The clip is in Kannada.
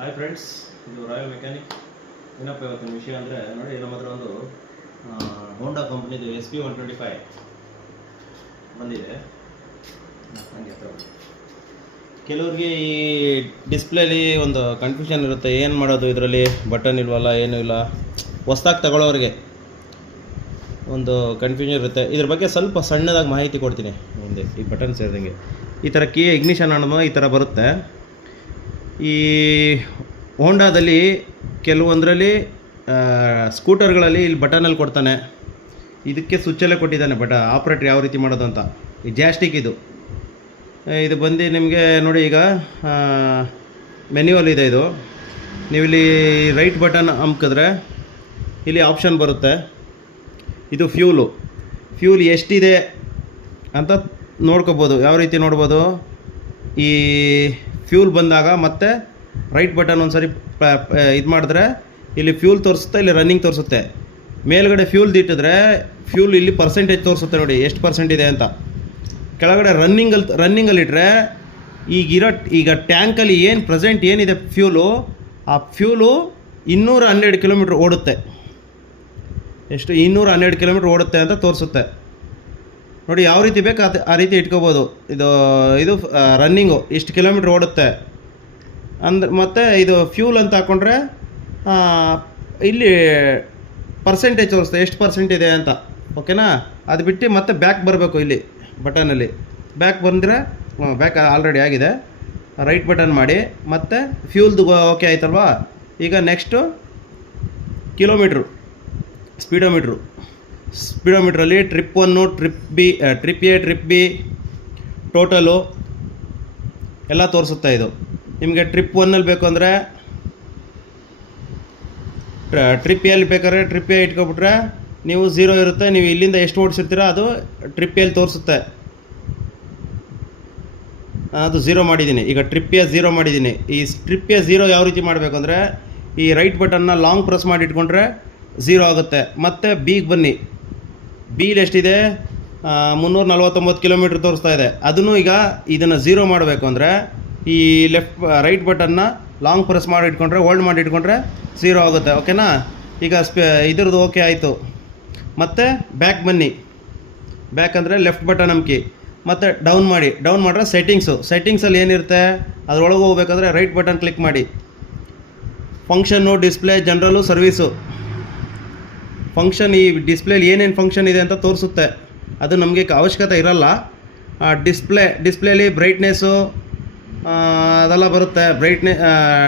ಹಾಯ್ ಫ್ರೆಂಡ್ಸ್, ಇದು ರಾಯಲ್ ಮೆಕ್ಯಾನಿಕ್. ಏನಪ್ಪ ಇವತ್ತಿನ ವಿಷಯ ಅಂದರೆ ನೋಡಿ, ನಮ್ಮ ಹತ್ರ ಒಂದು ಹೋಂಡಾ ಕಂಪ್ನಿದು SP125 ಬಂದಿದೆ. ನನಗೆ ಕೆಲವ್ರಿಗೆ ಈ ಡಿಸ್ಪ್ಲೇಲಿ ಒಂದು ಕನ್ಫ್ಯೂಷನ್ ಇರುತ್ತೆ, ಏನು ಮಾಡೋದು ಇದರಲ್ಲಿ, ಬಟನ್ ಇಲ್ವಲ್ಲ, ಏನೂ ಇಲ್ಲ. ಹೊಸ್ದಾಗಿ ತಗೊಳ್ಳೋರಿಗೆ ಒಂದು ಕನ್ಫ್ಯೂಷನ್ ಇರುತ್ತೆ. ಇದ್ರ ಬಗ್ಗೆ ಸ್ವಲ್ಪ ಸಣ್ಣದಾಗಿ ಮಾಹಿತಿ ಕೊಡ್ತೀನಿ. ಮುಂದೆ ಈ ಬಟನ್ ಸೇರಿದಂಗೆ ಈ ಥರ ಕೀ ಇಗ್ನಿಷನ್ ಅನ್ನೋದು ಈ ಥರ ಬರುತ್ತೆ. ಈ ಹೋಂಡಾದಲ್ಲಿ ಕೆಲವೊಂದರಲ್ಲಿ ಸ್ಕೂಟರ್ಗಳಲ್ಲಿ ಇಲ್ಲಿ ಬಟನಲ್ಲಿ ಕೊಡ್ತಾನೆ, ಇದಕ್ಕೆ ಸ್ವಿಚ್ಚಲ್ಲೇ ಕೊಟ್ಟಿದ್ದಾನೆ ಆಪ್ರೇಟ್ರ್ ಯಾವ ರೀತಿ ಮಾಡೋದು ಅಂತ. ಈ ಜಾಸ್ಟಿಕ್ ಇದು ಬಂದು ನಿಮಗೆ ನೋಡಿ, ಈಗ ಮೆನ್ಯುವಲ್ ಇದೆ. ಇದು ನೀವಿಲ್ಲಿ ರೈಟ್ ಬಟನ್ ಅಮ್ಕಿದ್ರೆ ಇಲ್ಲಿ ಆಪ್ಷನ್ ಬರುತ್ತೆ. ಇದು ಫ್ಯೂಲ್ ಎಷ್ಟಿದೆ ಅಂತ ನೋಡ್ಕೋಬೋದು. ಯಾವ ರೀತಿ ನೋಡ್ಬೋದು, ಈ ಫ್ಯೂಲ್ ಬಂದಾಗ ಮತ್ತೆ ರೈಟ್ ಬಟನ್ ಒಂದು ಸರಿ ಇದು ಮಾಡಿದ್ರೆ ಇಲ್ಲಿ ಫ್ಯೂಲ್ ತೋರಿಸುತ್ತೆ, ಇಲ್ಲಿ ರನ್ನಿಂಗ್ ತೋರಿಸುತ್ತೆ. ಮೇಲ್ಗಡೆ ಫ್ಯೂಲ್ ಇಟ್ಟಿದ್ರೆ ಫ್ಯೂಲ್ ಇಲ್ಲಿ ಪರ್ಸೆಂಟೇಜ್ ತೋರಿಸುತ್ತೆ, ನೋಡಿ ಎಷ್ಟು ಪರ್ಸೆಂಟ್ ಇದೆ ಅಂತ. ಕೆಳಗಡೆ ರನ್ನಿಂಗಲ್ಲಿ ಇಟ್ಟರೆ ಈಗ ಟ್ಯಾಂಕಲ್ಲಿ ಏನು ಪ್ರೆಸೆಂಟ್ ಏನಿದೆ ಫ್ಯೂಲು, ಆ ಫ್ಯೂಲು 212 ಕಿಲೋಮೀಟ್ರ್ ಓಡುತ್ತೆ. ಎಷ್ಟು 212 ಕಿಲೋಮೀಟ್ರ್ ಓಡುತ್ತೆ ಅಂತ ತೋರಿಸುತ್ತೆ. ನೋಡಿ, ಯಾವ ರೀತಿ ಬೇಕು ಆ ರೀತಿ ಇಟ್ಕೋಬೋದು. ಇದು ರನ್ನಿಂಗು ಇಷ್ಟು ಕಿಲೋಮೀಟ್ರ್ ಓಡುತ್ತೆ ಅಂದ್ರೆ, ಮತ್ತು ಇದು ಫ್ಯೂಲ್ ಅಂತ ಹಾಕ್ಕೊಂಡ್ರೆ ಇಲ್ಲಿ ಪರ್ಸೆಂಟೇಜ್ ತೋರಿಸುತ್ತೆ, ಎಷ್ಟು ಪರ್ಸೆಂಟ್ ಇದೆ ಅಂತ. ಓಕೆನಾ? ಅದು ಬಿಟ್ಟು ಮತ್ತೆ ಬ್ಯಾಕ್ ಬರಬೇಕು. ಇಲ್ಲಿ ಬಟನಲ್ಲಿ ಬ್ಯಾಕ್ ಬಂದರೆ ಬ್ಯಾಕ್ ಆಲ್ರೆಡಿ ಆಗಿದೆ. ರೈಟ್ ಬಟನ್ ಮಾಡಿ ಮತ್ತು ಫ್ಯೂಲ್ದು ಓಕೆ ಆಯ್ತಲ್ವಾ. ಈಗ ನೆಕ್ಸ್ಟು ಸ್ಪೀಡೋಮೀಟ್ರಲ್ಲಿ trip 1, trip A, trip B, total ಎಲ್ಲ ತೋರಿಸುತ್ತೆ. ಇದು ನಿಮಗೆ ಟ್ರಿಪ್ 1 ಬೇಕು ಅಂದರೆ ಟ್ರಿಪ್ ಎಲ್ಲಿ ಬೇಕಾದ್ರೆ ಟ್ರಿಪ್ ಎ ಇಟ್ಕೊಬಿಟ್ರೆ ನೀವು 0 ಇರುತ್ತೆ. ನೀವು ಇಲ್ಲಿಂದ ಎಷ್ಟು ಓಡಿಸಿರ್ತೀರ ಅದು ಟ್ರಿಪ್ ಎಲ್ಲಿ ತೋರಿಸುತ್ತೆ. ಅದು 0 ಮಾಡಿದ್ದೀನಿ. ಈಗ ಟ್ರಿಪ್ ಎ 0 ಮಾಡಿದ್ದೀನಿ. ಈ ಟ್ರಿಪ್ ಎ 0 ಯಾವ ರೀತಿ ಮಾಡಬೇಕು ಅಂದರೆ, ಈ ರೈಟ್ ಬಟನ್ನ ಲಾಂಗ್ ಪ್ರೆಸ್ ಮಾಡಿ ಇಟ್ಕೊಂಡ್ರೆ 0 ಆಗುತ್ತೆ. ಮತ್ತು ಬಿಗೆ ಬನ್ನಿ. ಬಿಲ್ ಎಷ್ಟಿದೆ, 349 ಕಿಲೋಮೀಟ್ರ್ ತೋರಿಸ್ತಾ ಇದೆ. ಅದನ್ನು ಈಗ ಇದನ್ನು 0 ಮಾಡಬೇಕು ಅಂದರೆ ಈ ರೈಟ್ ಬಟನ್ನ ಲಾಂಗ್ ಪ್ರೆಸ್ ಮಾಡಿ ಇಟ್ಕೊಂಡ್ರೆ, ಹೋಲ್ಡ್ ಮಾಡಿ ಇಟ್ಕೊಂಡ್ರೆ 0 ಆಗುತ್ತೆ. ಓಕೆನಾ? ಈಗ ಇದ್ರದ್ದು ಓಕೆ ಆಯಿತು. ಮತ್ತು ಬ್ಯಾಕ್ ಬನ್ನಿ. ಬ್ಯಾಕ್ ಅಂದರೆ ಲೆಫ್ಟ್ ಬಟನ್ ಅಮ್ಕಿ, ಮತ್ತು ಡೌನ್ ಮಾಡಿದ್ರೆ ಸೆಟ್ಟಿಂಗ್ಸಲ್ಲಿ ಏನಿರುತ್ತೆ ಅದರೊಳಗೆ ಹೋಗ್ಬೇಕಾದ್ರೆ ರೈಟ್ ಬಟನ್ ಕ್ಲಿಕ್ ಮಾಡಿ. Function, display, general, service. Function, ಈ ಡಿಸ್ಪ್ಲೇಲಿ ಏನೇನು ಫಂಕ್ಷನ್ ಇದೆ ಅಂತ ತೋರಿಸುತ್ತೆ. ಅದು ನಮಗೆ ಅವಶ್ಯಕತೆ ಇರಲ್ಲ. ಡಿಸ್ಪ್ಲೇಲಿ ಬ್ರೈಟ್ನೆಸ್ಸು ಅದೆಲ್ಲ ಬರುತ್ತೆ.